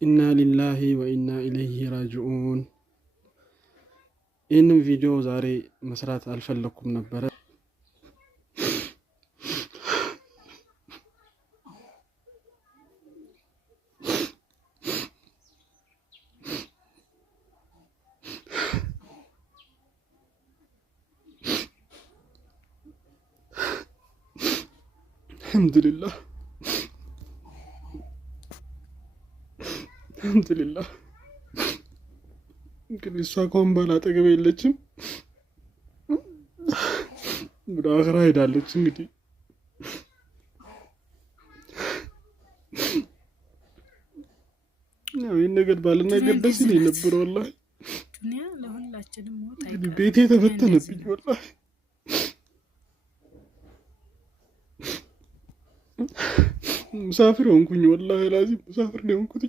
ኢና ሊላሂ ወኢና ኢለይሂ ራጅዑን። ይህንን ቪዲዮ ዛሬ መስራት አልፈለኩም ነበረ። አልሐምዱሊላህ አልሐምዱሊላህ። እንግዲህ እሷ ከሆን ባል አጠገብ የለችም፣ ወደ አኽራ ሄዳለች። እንግዲህ ያው ይህን ነገር ባልናገር ደስ ይለኝ ነበር ወላሂ። እንግዲህ ቤቴ ተፈተነብኝ ወላሂ። ሙሳፊር ሆንኩኝ ወላሂ ላዚም ሙሳፊር ነው ሆንኩት።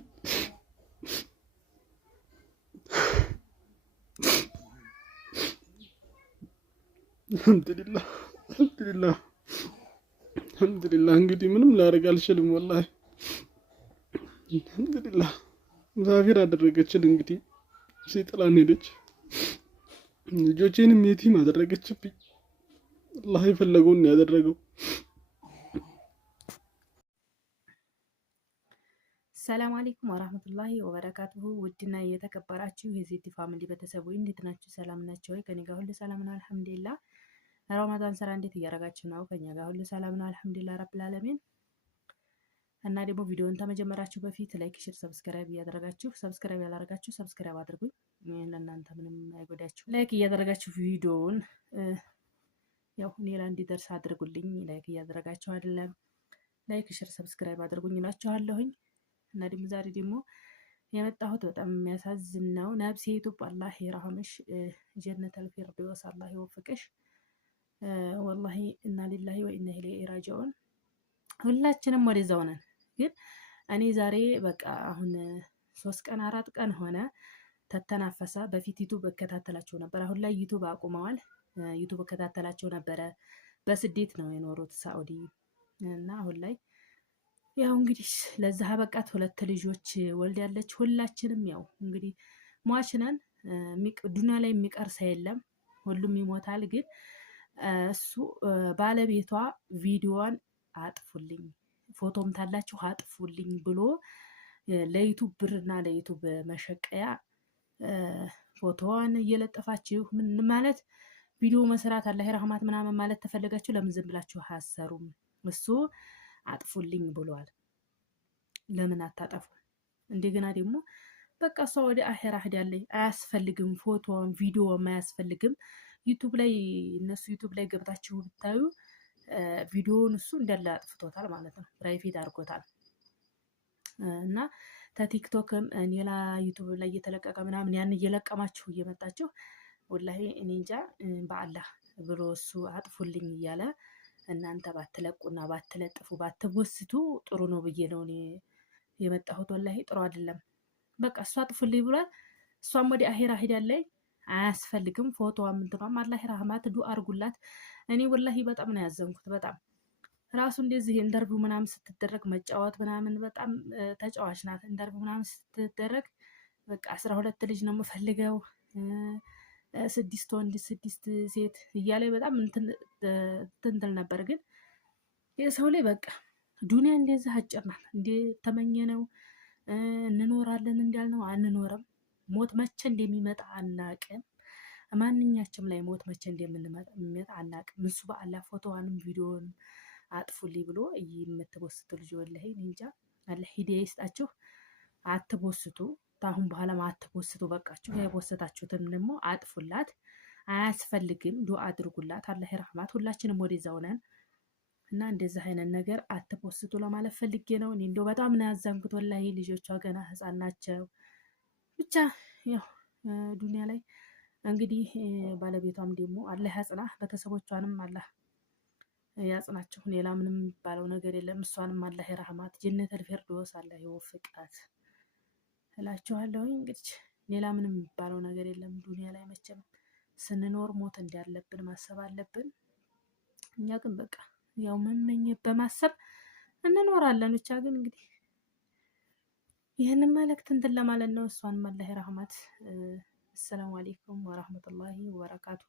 አልሐምዱሊላህ አልሐምዱሊላህ አልሐምዱሊላህ። እንግዲህ ምንም ላደርግ አልችልም ወላሂ። አልሐምዱሊላህ ሙሳፊር አደረገችን። እንግዲህ ሲጥላን ሄደች። ልጆቼንም የቲም አደረገችብኝ። አላህ የፈለገውን ያደረገው። ሰላም አለይኩም ወራህመቱላሂ ወበረካቱሁ። ውድና የተከበራችሁ የዜድ ፋሚሊ ቤተሰቦች እንዴት ናችሁ? ሰላም ናችሁ ወይ? ከኔ ጋር ሁሉ ሰላም ነው አልሐምዱሊላህ። ረመዳን ስራ እንዴት እያደረጋችሁ ነው? ከኛ ጋር ሁሉ ሰላም ነው አልሐምዱሊላህ ረብል ዓለሚን። እና ደግሞ ቪዲዮውን ተመጀመራችሁ በፊት ላይክ፣ ሼር፣ ሰብስክራይብ እያደረጋችሁ ሰብስክራይብ ያላደረጋችሁ ሰብስክራይብ አድርጉኝ። ለእናንተ ምንም አይጎዳችሁ። ላይክ እያደረጋችሁ ቪዲዮውን ያው እኔ ላይ እንዲደርስ አድርጉልኝ። ላይክ እያደረጋችሁ አይደለም፣ ላይክ፣ ሼር፣ ሰብስክራይብ አድርጉኝ እላችኋለሁኝ። እና ደግሞ ዛሬ ደግሞ የመጣሁት በጣም የሚያሳዝን ነው። ነብሴ ዩቱብ አላህ ይርሐምሽ፣ ጀነተል ፊርደውስ አላህ ይወፍቅሽ። ወላሂ እና ሊላሂ ወኢና ኢለይሂ ራጂዑን። ሁላችንም ወደዛው ነን። ግን እኔ ዛሬ በቃ አሁን 3 ቀን 4 ቀን ሆነ ተተናፈሰ። በፊት ዩቱብ እከታተላቸው ነበር። አሁን ላይ ዩቱብ አቁመዋል። ዩቱብ እከታተላቸው ነበረ። በስደት ነው የኖሩት ሳኡዲ እና አሁን ላይ ያው እንግዲህ ለዛ በቃት። 2 ልጆች ወልድ ያለች። ሁላችንም ያው እንግዲህ ሟች ነን። ዱንያ ላይ የሚቀር ሰው የለም፣ ሁሉም ይሞታል። ግን እሱ ባለቤቷ ቪዲዮዋን አጥፉልኝ፣ ፎቶም ታላችሁ አጥፉልኝ ብሎ ለዩቱብ ብርና ለዩቱብ መሸቀያ ፎቶዋን እየለጠፋችሁ ምን ማለት ቪዲዮ መስራት አላህ ረህማት ምናምን ማለት ተፈለጋችሁ ለምን ዝም ብላችሁ አሰሩም? እሱ አጥፉልኝ ብሏል። ለምን አታጠፉ? እንደገና ደግሞ በቃ እሷ ወደ አሄራ ሄዳለች። አያስፈልግም፣ ፎቶዋን ቪዲዮዋን አያስፈልግም። ዩቱብ ላይ እነሱ ዩቱብ ላይ ገብታችሁ ብታዩ ቪዲዮውን እሱ እንዳለ አጥፍቶታል ማለት ነው። ፕራይቬት አድርጎታል። እና ከቲክቶክም ሌላ ዩቱብ ላይ እየተለቀቀ ምናምን ያን እየለቀማችሁ እየመጣችሁ ወላሂ እኔ እንጃ በአላህ ብሎ እሱ አጥፉልኝ እያለ እናንተ ባትለቁና ባትለጥፉ ባትወስቱ ጥሩ ነው ብዬ ነው እኔ የመጣሁት። ወላሂ ጥሩ አይደለም። በቃ እሱ አጥፉልኝ ብሏል። እሷም ወደ አሄራ ሄዳለች። አያስፈልግም። ፎቶዋም እንትኗም አላህ ረህማት ዱ አርጉላት። እኔ ወላሂ በጣም ነው ያዘንኩት። በጣም ራሱ እንደዚህ ኢንተርቪው ምናምን ስትደረግ መጫወት ምናምን በጣም ተጫዋች ናት። ኢንተርቪው ምናምን ስትደረግ በቃ 12 ልጅ ነው የምፈልገው 6 ወንድ 6 ሴት እያለ በጣም እንትን ነበር። ግን የሰው ላይ በቃ ዱንያ እንደዚህ አጭር ናት። እንደ ተመኘነው እንኖራለን እንዳልነው አንኖርም። ሞት መቼ እንደሚመጣ አናቅም። ማንኛችም ላይ ሞት መቼ እንደሚመጣ አናቅም። እሱ በአላህ ፎቶዋንም ቪዲዮንም አጥፉልኝ ብሎ የምትቦስቱ ልጅ ወላሂ እንጃ አላህ ሂዳያ ይስጣችሁ። አትቦስቱ። ታሁን በኋላ አትቦስቱ። በቃችሁ። የቦሰታችሁትን ደግሞ አጥፉላት። አያስፈልግም። ዱአ አድርጉላት። አላህ ረህማት። ሁላችንም ወደዛው ነን እና እንደዚህ አይነት ነገር አትቦስቱ ለማለት ፈልጌ ነው። እኔ እንደው በጣም ነው ያዘንኩት ወላሂ። ልጆቿ ገና ህፃን ናቸው። ብቻ ያው ዱንያ ላይ እንግዲህ ባለቤቷም ደግሞ አላህ ያጽና፣ ቤተሰቦቿንም አላህ ያጽናቸው። ሌላ ምንም የሚባለው ነገር የለም። እሷንም አላህ ረህማት፣ ጀነተል ፊርደውስ አላህ ይወፍቃት እላችኋለሁ። እንግዲህ ሌላ ምንም የሚባለው ነገር የለም። ዱንያ ላይ መቼም ስንኖር ሞት እንዳለብን ማሰብ አለብን። እኛ ግን በቃ ያው መመኘት በማሰብ እንኖራለን። ብቻ ግን እንግዲህ ይህንን መልእክት እንትን ለማለት ነው። እሷን አላህ ይርሐማት። አሰላሙ አለይኩም ወራህመቱላሂ ወበረካቱ።